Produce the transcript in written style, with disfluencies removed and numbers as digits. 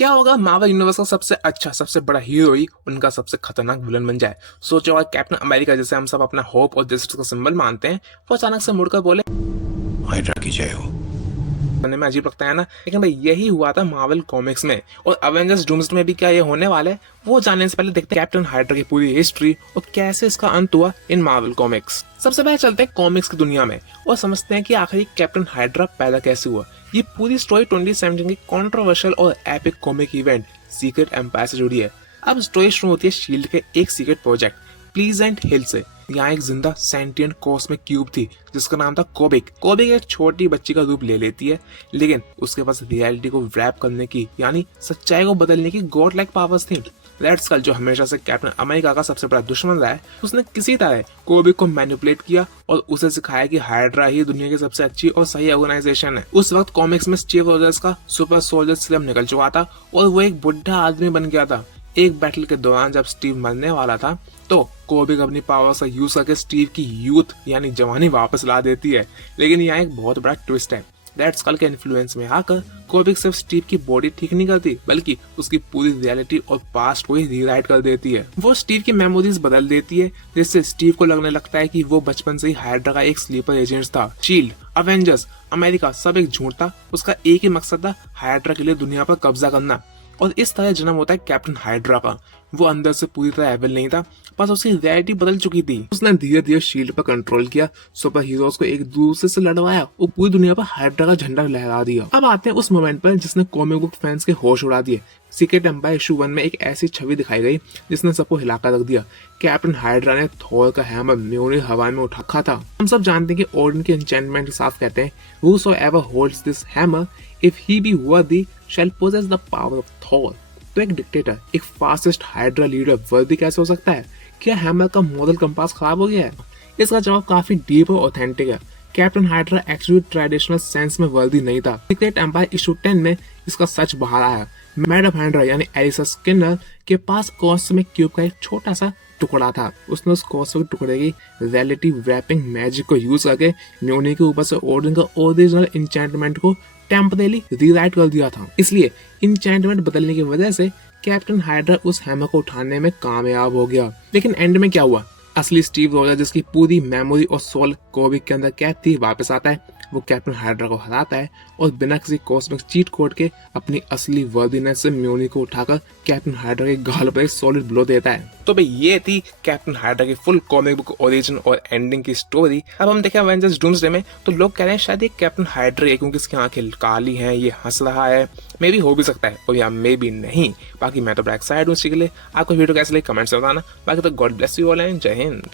क्या होगा Marvel universe का सबसे अच्छा, सबसे बड़ा हीरो ही उनका सबसे खतरनाक विलन बन जाए। सोचो अगर कैप्टन अमेरिका जैसे हम सब अपना होप और जस्टिस का सिंबल मानते हैं, वो अचानक से मुड़कर बोले हाइड्रा की जय हो। सुनने में अजीब लगता है ना, लेकिन भाई यही हुआ था मार्वल कॉमिक्स में। और अवेंजर्स डूम्सडे में भी क्या ये होने वाला है, वो जानने से पहले देखते हैं कैप्टन हाइड्रा की पूरी हिस्ट्री और कैसे इसका अंत हुआ इन मार्वल कॉमिक्स। सबसे पहले चलते हैं कॉमिक्स की दुनिया में और समझते हैं कि आखिर कैप्टन हाइड्रा पैदा कैसे हुआ। ये पूरी स्टोरी 2017 की कंट्रोवर्शियल और epic comic event secret empire से जुड़ी है। अब स्टोरी शुरू होती है शील्ड के एक सीक्रेट प्रोजेक्ट प्लीजेंट हिल से। यहाँ एक जिंदा सेंटियंट कॉस्मिक क्यूब थी जिसका नाम था कोबिक। कोबिक एक छोटी बच्ची का रूप ले लेती है, लेकिन उसके पास रियलिटी को रैप करने की यानी सच्चाई को बदलने की गॉड लाइक पावर्स थी। रेड स्कल जो हमेशा से कैप्टन अमेरिका का सबसे बड़ा दुश्मन रहा है, उसने किसी तरह कोबिक को मैनिपुलेट किया और उसे सिखाया कि हाइड्रा ही दुनिया की सबसे अच्छी और सही ऑर्गेनाइजेशन है। उस वक्त कॉमिक्स में स्टीव रॉजर्स का सुपर सोल्जर सीरम निकल चुका था और वो एक बुढ़ा आदमी बन गया था। एक बैटल के दौरान जब स्टीव मरने वाला था तो कोबिक अपनी पावर का यूज करके स्टीव की यूथ यानी जवानी वापस ला देती है। लेकिन यहाँ एक बहुत बड़ा ट्विस्ट है। रेड स्कल के इन्फ्लुएंस में आकर कोबिक सिर्फ स्टीव की बॉडी ठीक नहीं करती, बल्कि उसकी पूरी रियलिटी और पास्ट को ही रीराइट कर देती है। वो स्टीव की मेमोरीज बदल देती है, जिससे स्टीव को लगने लगता है कि वो बचपन से ही हाइड्रा का एक स्लीपर एजेंट था। शील्ड, अवेंजर्स, अमेरिका सब एक झूठ था। उसका एक ही मकसद था हाइड्रा के लिए दुनिया पर कब्जा करना। और इस तरह जन्म होता है कैप्टन हाइड्रा का। वो अंदर से पूरी तरह एविल नहीं था, बस उसकी रियलिटी बदल चुकी थी। उसने धीरे धीरे शील्ड पर कंट्रोल किया, सुपर हीरोज को एक दूसरे से लड़वाया और पूरी दुनिया पर हाइड्रा का झंडा लहरा दिया। अब आते हैं उस मोमेंट पर जिसने कॉमिक बुक फैंस के होश उड़ा दिए। सीक्रेट एम्पायर इशू 1 में एक ऐसी छवि दिखाई गई जिसने सबको हिलाकर रख दिया। कैप्टन हाइड्रा ने थॉर का हैमर म्योनिर हवा में उठा रखा था। हम सब जानते हैं कि ओडिन के एन्चेंटमेंट साफ कहते हैं, whosoever holds this hammer, if he be worthy, shall possess the power of Thor। तो एक डिक्टेटर, एक फास्टेस्ट हाइड्रा लीडर वर्दी कैसे हो सकता है? क्या हैमर का मॉडल कंपास खराब हो गया है? इसका जवाब काफी डीप और ऑथेंटिक है। Captain hydra actually traditional sense में वर्दी नहीं था। सीक्रेट एम्पायर इशू 10 में इसका सच बाहर आया। मैडम हाइड्रा यानी एलिसा स्किनर के पास कॉस्मिक क्यूब का एक छोटा सा टुकड़ा था। उसने उस कॉस्मिक टुकड़े की रियलिटी रैपिंग मैजिक को यूज करके म्योनिर के ऊपर से ओडिन का ओरिजिनल इंचेंटमेंट को टेम्परेली रीराइट कर दिया था। इसलिए इंचेंटमेंट बदलने की वजह से कैप्टन हाइड्रा उस हैमर को उठाने में कामयाब हो गया। लेकिन एंड में क्या हुआ? असली स्टीव रॉजर जिसकी पूरी मेमोरी और सोल कोबिक के अंदर कैद थी वापस आता है। वो कैप्टन हाइड्रा को हराता है और बिना किसी कॉस्मिक चीट कोड के अपनी असली वर्दीनेस से म्योनिर को उठाकर कैप्टन हाइड्रा के गाल पर एक सॉलिड ब्लो देता है। तो भाई ये थी कैप्टन हाइड्रा की फुल कॉमिक बुक ओरिजिन और एंडिंग की स्टोरी। अब हम देखें अवेंजर्स डूम्सडे में तो लोग कह रहे हैं शायद ये कैप्टन हाइड्रा है क्योंकि इसकी आंखें काली हैं, ये हंस रहा है। मे भी हो भी सकता है और या मे भी नहीं। बाकी मैं तो बड़ा एक्साइटेड हूँ इसके लिए। आपको वीडियो कैसे लगी कमेंट्स में बताना। बाकी तो God bless you all and जय हिंद।